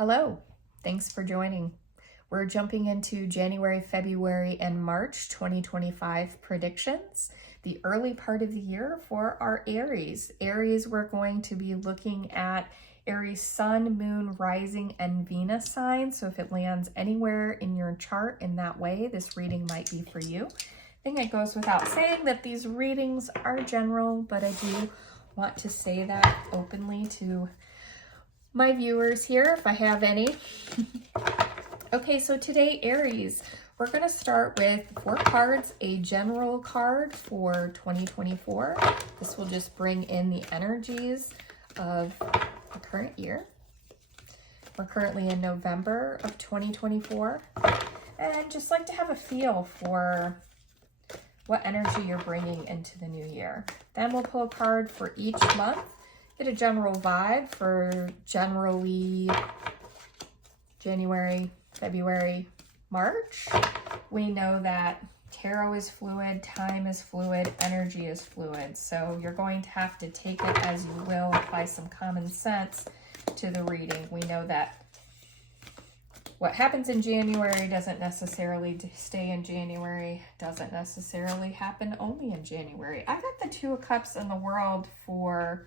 Hello, thanks for joining. We're jumping into January, February, and March 2025 predictions, the early part of the year for our Aries. Aries, we're going to be looking at Aries sun, moon, rising, and Venus signs. So if it lands anywhere in your chart in that way, this reading might be for you. I think it goes without saying that these readings are general, but I do want to say that openly to my viewers here, if I have any. Okay, so today, Aries, we're going to start with 4 cards, a general card for 2024. This will just bring in the energies of the current year. We're currently in November of 2024, and just like to have a feel for what energy you're bringing into the new year. Then we'll pull a card for each month. Get a general vibe for generally January, February, March. We know that tarot is fluid, time is fluid, energy is fluid. So you're going to have to take it as you will, apply some common sense to the reading. We know that what happens in January doesn't necessarily stay in January, doesn't necessarily happen only in January. I got the 2 of Cups in the World for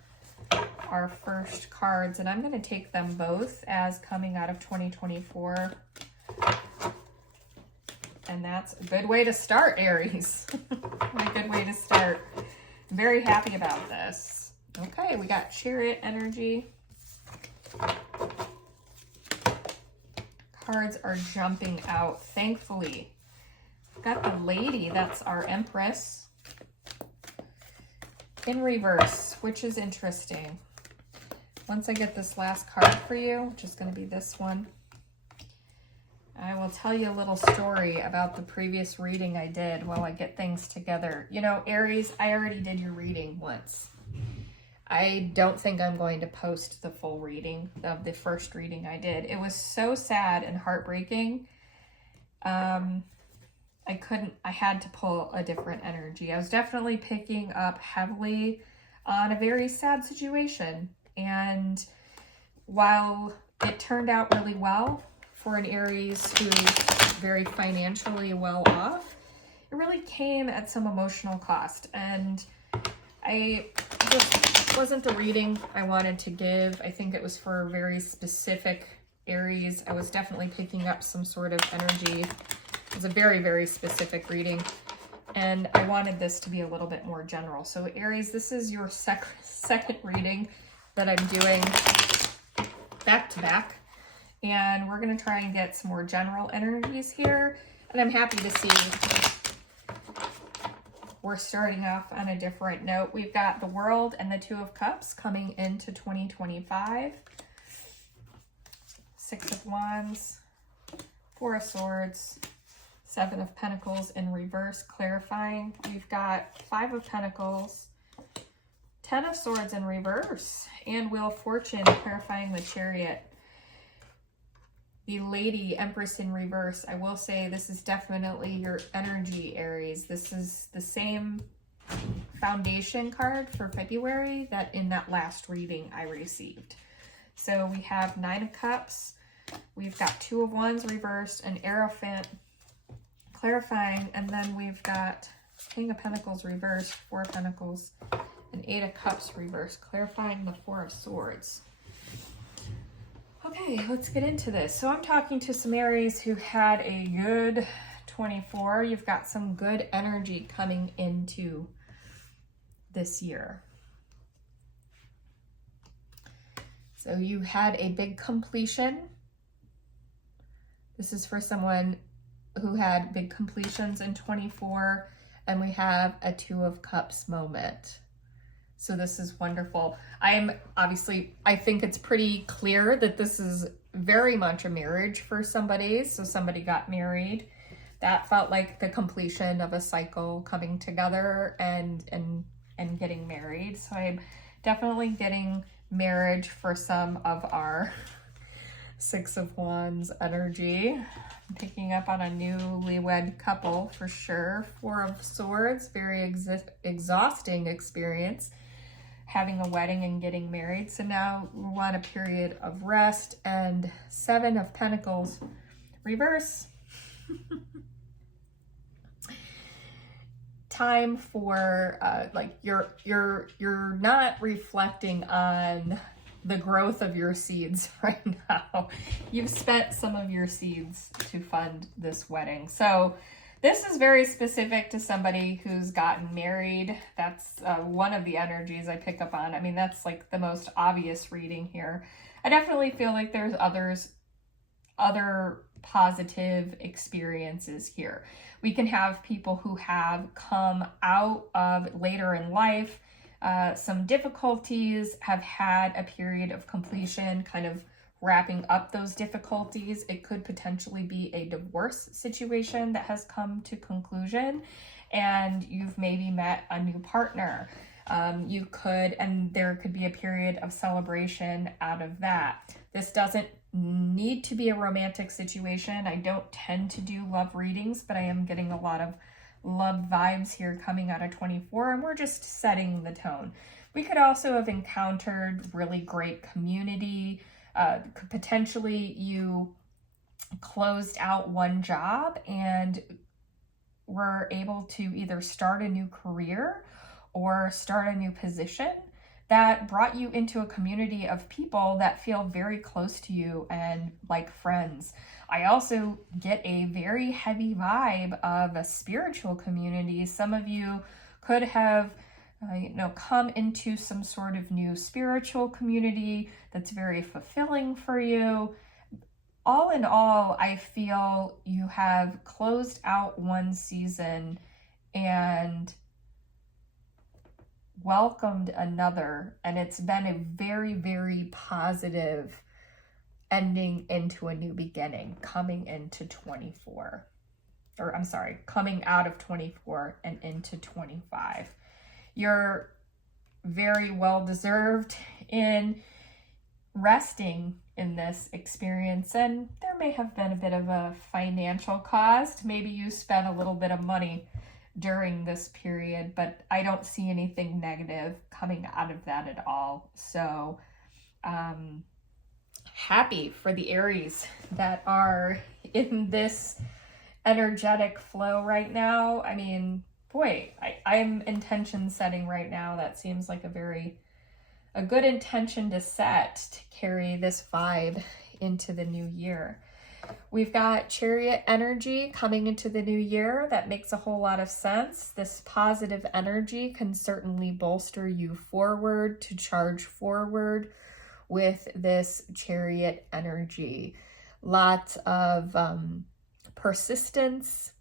our first cards, and I'm going to take them both as coming out of 2024. And that's a good way to start, Aries. A good way to start. Very happy about this. Okay, we got Chariot energy. Cards are jumping out, thankfully. Got the Lady, that's our Empress, in reverse, which is interesting. Once I get this last card for you, which is going to be this one, I will tell you a little story about the previous reading I did while I get things together. You know, Aries, I already did your reading once. I don't think I'm going to post the full reading of the first reading I did. It was so sad and heartbreaking. I had to pull a different energy. I was definitely picking up heavily on a very sad situation. And while it turned out really well for an Aries who's very financially well off, it really came at some emotional cost. And I just wasn't the reading I wanted to give. I think it was for a very specific Aries. I was definitely picking up some sort of energy. It was a very, very specific reading, and I wanted this to be a little bit more general. So Aries, this is your second reading that I'm doing back to back, and we're going to try and get some more general energies here, and I'm happy to see we're starting off on a different note. We've got the World and the 2 of Cups coming into 2025. 6 of Wands, 4 of Swords, 7 of Pentacles in reverse, clarifying. We've got 5 of Pentacles, 10 of Swords in reverse, and Wheel of Fortune, clarifying the Chariot. The Lady, Empress in reverse. I will say this is definitely your energy, Aries. This is the same foundation card for February that in that last reading I received. So we have 9 of Cups. We've got 2 of Wands reversed, an Hierophant, clarifying, and then we've got King of Pentacles reversed, 4 of Pentacles, and 8 of Cups reversed, clarifying the 4 of Swords. Okay, let's get into this. So I'm talking to some Aries who had a good 24. You've got some good energy coming into this year. So you had a big completion. This is for someone who had big completions in 24, and we have a 2 of Cups moment. So this is wonderful. I think it's pretty clear that this is very much a marriage for somebody. So somebody got married. That felt like the completion of a cycle coming together and getting married. So I'm definitely getting marriage for some of our 6 of Wands energy. I'm picking up on a newlywed couple for sure. 4 of Swords, very exhausting experience. having a wedding and getting married. So now we want a period of rest. And Seven of Pentacles reverse. Time for like you're not reflecting on the growth of your seeds right now. You've spent some of your seeds to fund this wedding. So this is very specific to somebody who's gotten married. That's one of the energies I pick up on. I mean, that's like the most obvious reading here. I definitely feel like there's other positive experiences here. We can have people who have come out of later in life, some difficulties, have had a period of completion, kind of wrapping up those difficulties. It could potentially be a divorce situation that has come to conclusion, and you've maybe met a new partner. And there could be a period of celebration out of that. This doesn't need to be a romantic situation. I don't tend to do love readings, but I am getting a lot of love vibes here coming out of 24, and we're just setting the tone. We could also have encountered really great community. Potentially you closed out one job and were able to either start a new career or start a new position that brought you into a community of people that feel very close to you and like friends. I also get a very heavy vibe of a spiritual community. Some of you could have come into some sort of new spiritual community that's very fulfilling for you. All in all, I feel you have closed out one season and welcomed another, and it's been a very, very positive ending into a new beginning, coming into 24. Or I'm sorry, coming out of 24 and into 25. You're very well deserved in resting in this experience, and there may have been a bit of a financial cost. Maybe you spent a little bit of money during this period, but I don't see anything negative coming out of that at all. So happy for the Aries that are in this energetic flow right now. I mean, boy, I'm intention setting right now. That seems like a good intention to set to carry this vibe into the new year. We've got Chariot energy coming into the new year. That makes a whole lot of sense. This positive energy can certainly bolster you forward, to charge forward with this Chariot energy. Lots of persistence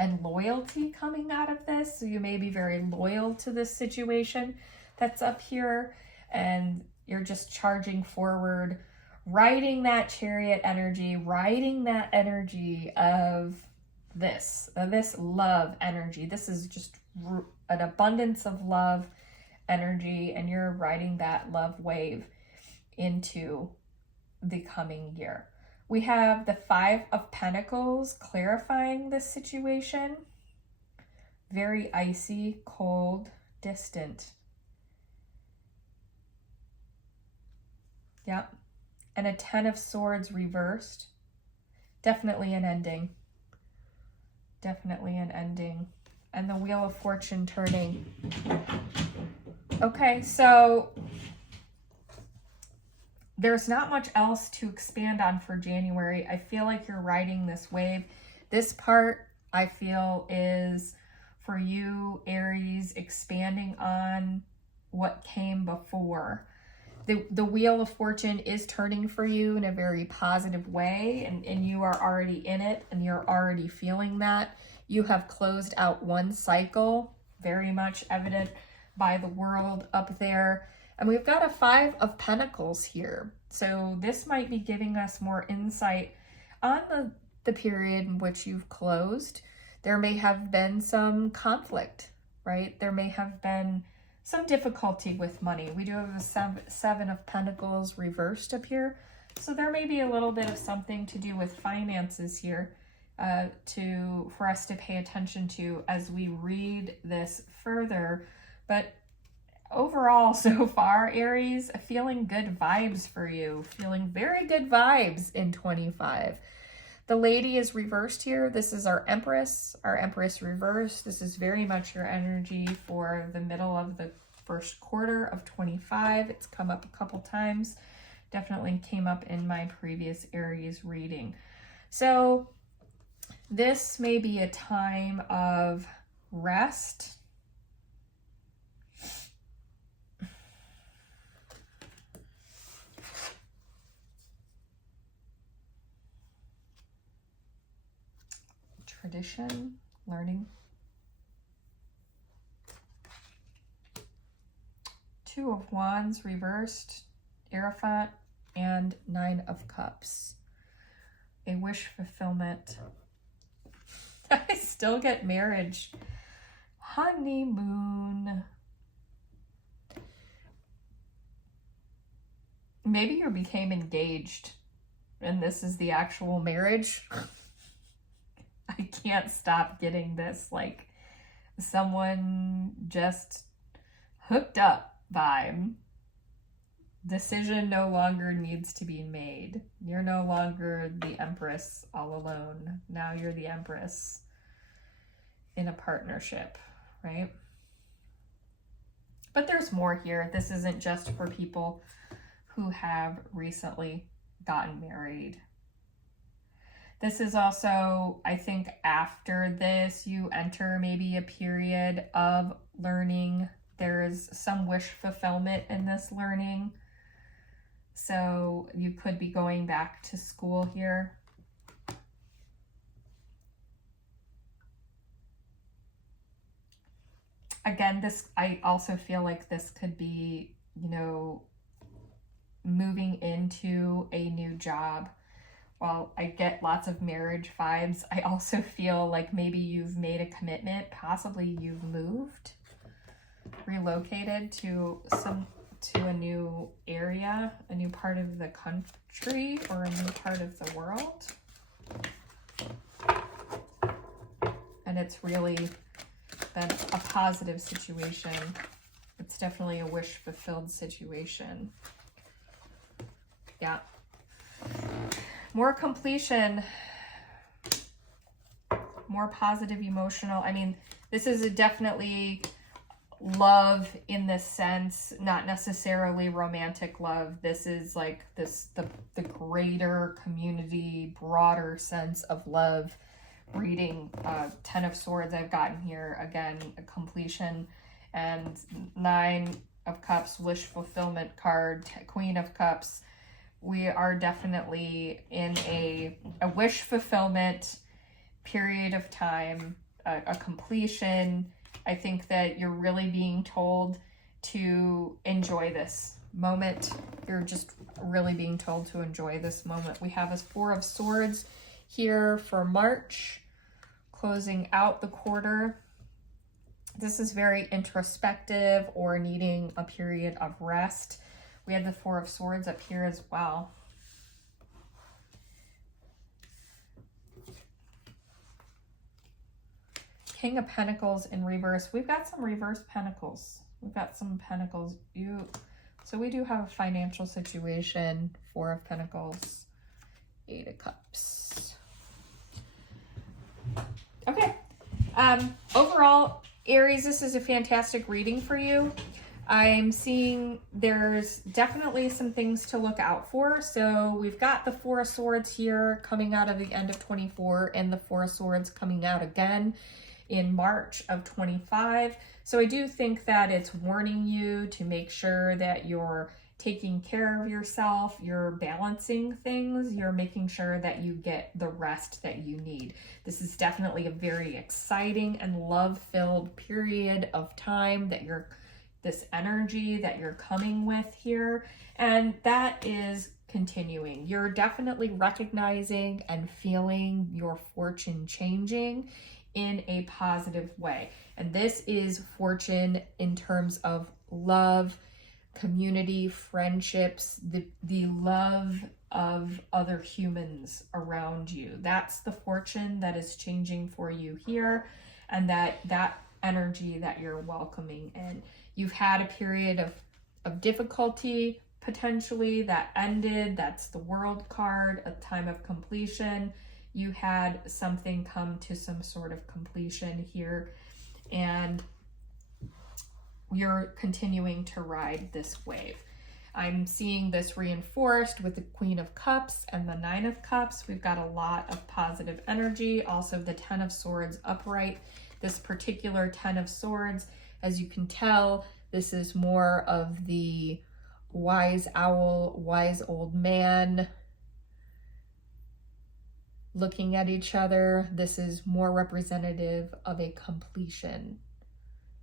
and loyalty coming out of this. So you may be very loyal to this situation that's up here, and you're just charging forward, riding that Chariot energy, riding that energy of this love energy. This is just an abundance of love energy, and you're riding that love wave into the coming year. We have the Five of Pentacles clarifying this situation. Very icy, cold, distant. Yep. And a Ten of Swords reversed. Definitely an ending. Definitely an ending. And the Wheel of Fortune turning. Okay, so there's not much else to expand on for January. I feel like you're riding this wave. This part, I feel, is for you, Aries, expanding on what came before. The Wheel of Fortune is turning for you in a very positive way, and you are already in it, and you're already feeling that. You have closed out one cycle, very much evident by the world up there. And we've got a Five of Pentacles here. So this might be giving us more insight on the period in which you've closed. There may have been some conflict, right? There may have been some difficulty with money. We do have a Seven of Pentacles reversed up here. So there may be a little bit of something to do with finances here for us to pay attention to as we read this further. But overall so far, Aries, feeling good vibes for you. Feeling very good vibes in 25. The Lady is reversed here. This is our Empress reversed. This is very much your energy for the middle of the first quarter of 25. It's come up a couple times. Definitely came up in my previous Aries reading. So this may be a time of rest. Tradition, learning. Two of Wands reversed, Hierophant, and Nine of Cups. A wish fulfillment. I still get marriage. Honeymoon. Maybe you became engaged and this is the actual marriage. I can't stop getting this, like, someone just hooked up vibe. Decision no longer needs to be made. You're no longer the Empress all alone. Now you're the Empress in a partnership, right? But there's more here. This isn't just for people who have recently gotten married. This is also, I think, after this, you enter maybe a period of learning. There's some wish fulfillment in this learning. So you could be going back to school here. Again, this, I also feel like this could be, you know, moving into a new job. While I get lots of marriage vibes, I also feel like maybe you've made a commitment, possibly you've moved, relocated to a new area, a new part of the country, or a new part of the world. And it's really been a positive situation. It's definitely a wish fulfilled situation. Yeah. More completion, more positive emotional. I mean, this is a definitely love in this sense, not necessarily romantic love. This is like the greater community, broader sense of love. Reading 10 of Swords I've gotten here, again, a completion, and 9 of Cups, wish fulfillment card, Queen of Cups. We are definitely in a wish fulfillment period of time, a completion. I think that you're really being told to enjoy this moment. You're just really being told to enjoy this moment. We have a 4 of Swords here for March, closing out the quarter. This is very introspective or needing a period of rest. We had the 4 of Swords up here as well. King of Pentacles in reverse. We've got some reverse pentacles. We've got some pentacles. So we do have a financial situation. 4 of Pentacles, 8 of Cups. Okay. Overall, Aries, this is a fantastic reading for you. I'm seeing there's definitely some things to look out for. So we've got the 4 of Swords here coming out of the end of 24 and the 4 of Swords coming out again in March of 25. So I do think that it's warning you to make sure that you're taking care of yourself, you're balancing things, you're making sure that you get the rest that you need. This is definitely a very exciting and love-filled period of time that this energy that you're coming with here, and that is continuing. You're definitely recognizing and feeling your fortune changing in a positive way. And this is fortune in terms of love, community, friendships, the love of other humans around you. That's the fortune that is changing for you here, and that energy that you're welcoming in. You've had a period of difficulty potentially that ended. That's the World card, a time of completion. You had something come to some sort of completion here, and you're continuing to ride this wave. I'm seeing this reinforced with the Queen of Cups and the Nine of Cups. We've got a lot of positive energy. Also the Ten of Swords upright. This particular Ten of Swords, as you can tell, this is more of the wise owl, wise old man looking at each other. This is more representative of a completion,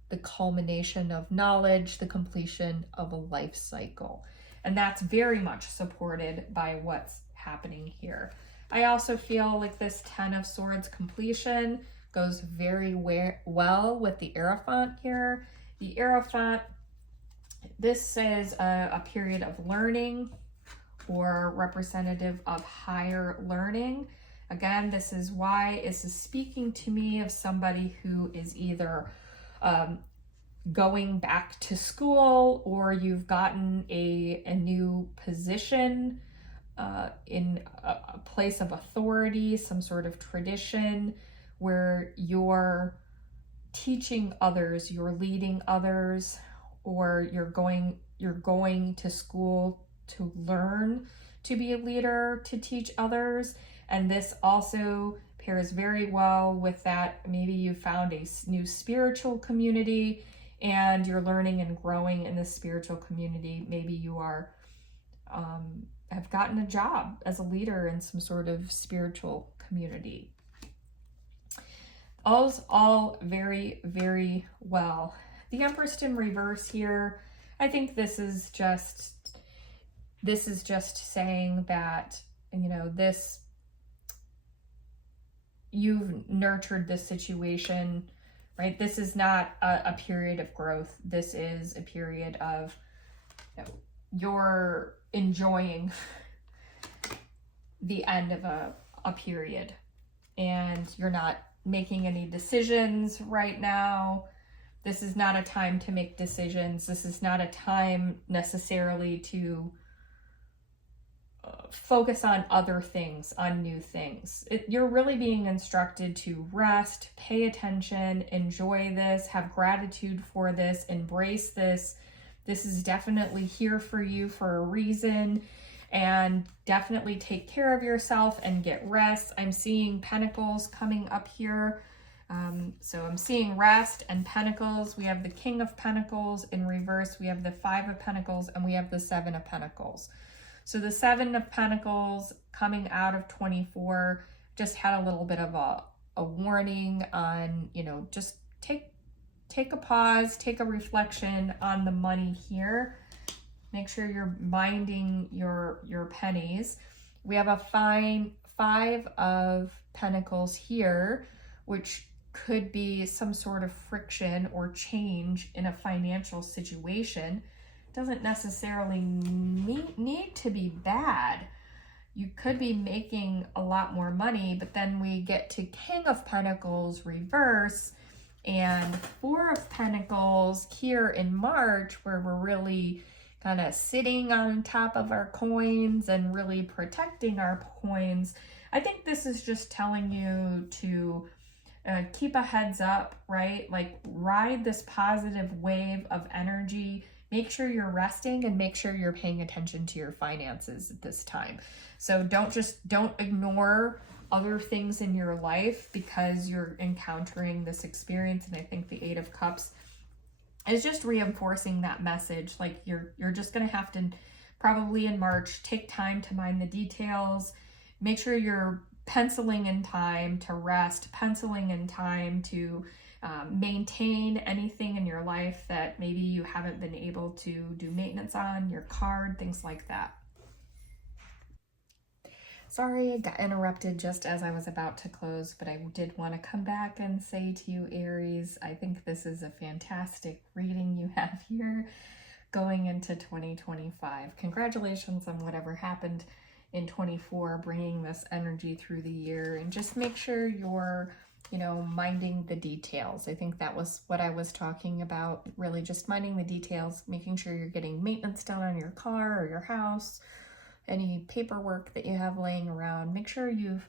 the culmination of knowledge, the completion of a life cycle. And that's very much supported by what's happening here. I also feel like this Ten of Swords completion goes very well with the Hierophant here. The Hierophant, this is a period of learning or representative of higher learning. Again, this is why this is speaking to me of somebody who is either going back to school, or you've gotten a new position in a place of authority, some sort of tradition where you're teaching others, you're leading others, or you're going to school to learn to be a leader, to teach others. And this also pairs very well with that. Maybe you found a new spiritual community and you're learning and growing in this spiritual community. Maybe you are have gotten a job as a leader in some sort of spiritual community. All's all very, very well. The Empress in reverse here, I think this is just saying that, you know, you've nurtured this situation, right? This is not a period of growth. This is a period of, you know, you're enjoying the end of a period, and you're not making any decisions right now. This is not a time to make decisions. This is not a time necessarily to focus on other things, on new things. You're really being instructed to rest, pay attention, enjoy this, have gratitude for this, embrace this. This is definitely here for you for a reason, and definitely take care of yourself and get rest. I'm seeing Pentacles coming up here. So I'm seeing rest and Pentacles. We have the King of Pentacles in reverse. We have the Five of Pentacles, and we have the Seven of Pentacles. So the Seven of Pentacles coming out of 24 just had a little bit of a warning on, you know, just take a pause, take a reflection on the money here. Make sure you're minding your pennies. We have a Five of Pentacles here, which could be some sort of friction or change in a financial situation. Doesn't necessarily need to be bad. You could be making a lot more money, but then we get to King of Pentacles reverse and Four of Pentacles here in March, where we're really kind of sitting on top of our coins and really protecting our coins. I think this is just telling you to keep a heads up, right? Like, ride this positive wave of energy. Make sure you're resting and make sure you're paying attention to your finances at this time. So don't ignore other things in your life because you're encountering this experience. And I think the Eight of Cups is just reinforcing that message. Like, you're just going to have to probably in March take time to mind the details. Make sure you're penciling in time to rest, penciling in time to maintain anything in your life that maybe you haven't been able to do maintenance on, your card, things like that. Sorry, I got interrupted just as I was about to close, but I did want to come back and say to you, Aries, I think this is a fantastic reading you have here going into 2025. Congratulations on whatever happened in 24, bringing this energy through the year, and just make sure you're you know, minding the details. I think that was what I was talking about, really just minding the details, making sure you're getting maintenance done on your car or your house, any paperwork that you have laying around. Make sure you've,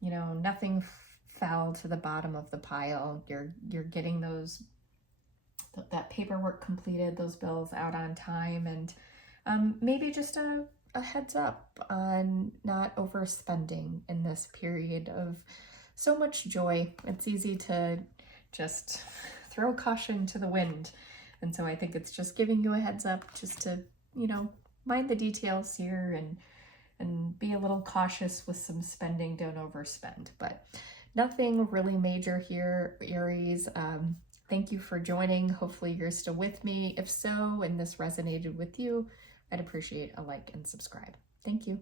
you know, nothing fell to the bottom of the pile. You're getting that paperwork completed, those bills out on time, and maybe just a heads up on not overspending in this period of so much joy. It's easy to just throw caution to the wind. And so I think it's just giving you a heads up just to, you know, mind the details here and be a little cautious with some spending. Don't overspend, but nothing really major here, Aries. Thank you for joining. Hopefully you're still with me. If so, and this resonated with you, I'd appreciate a like and subscribe. Thank you.